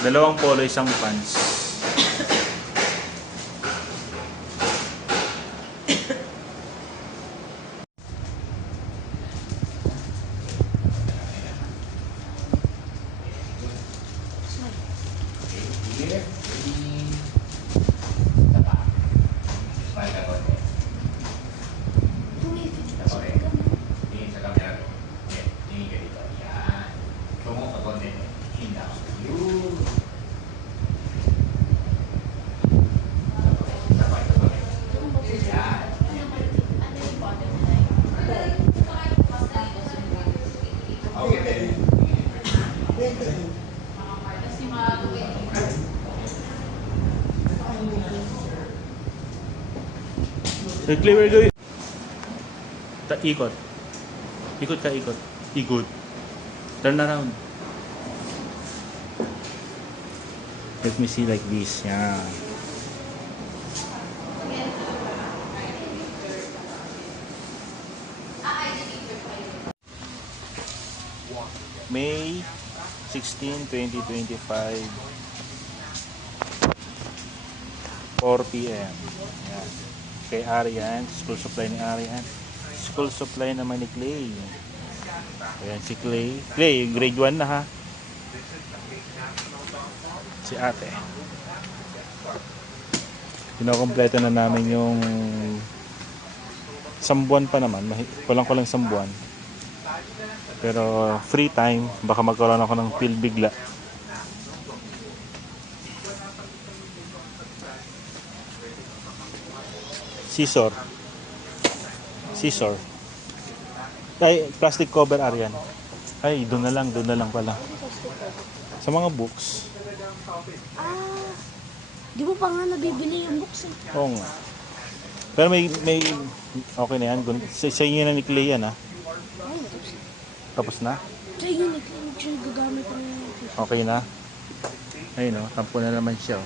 Dalawang polo, isang pants. Quickly, we're doing. Ikot. Ikot ka, ikot. Ikot. Turn around. Let me see like this. Yeah. May 16, 2025. 4 p.m. Yan. Kay Arian, school supply ni Arian. School supply naman ni Clay. Ayan si Clay. Clay, grade 1 na ha. Si ate. Pinokompleto na namin yung sambuan pa naman. Kulang-kulang sambuan. Pero free time, baka magkaroon ako ng feel bigla. Scissor. Ay, plastic cover, Arian. Ay, doon na lang pala. Sa mga books. Di mo pa nga nabibili yung books eh. Oo nga. Pero may okay na yan. Sa inyo na ni Clay yan ha. Ay, Tapos na? sa inyo, siya gagamit ng Okay na? Ayun o, tampo na naman siya.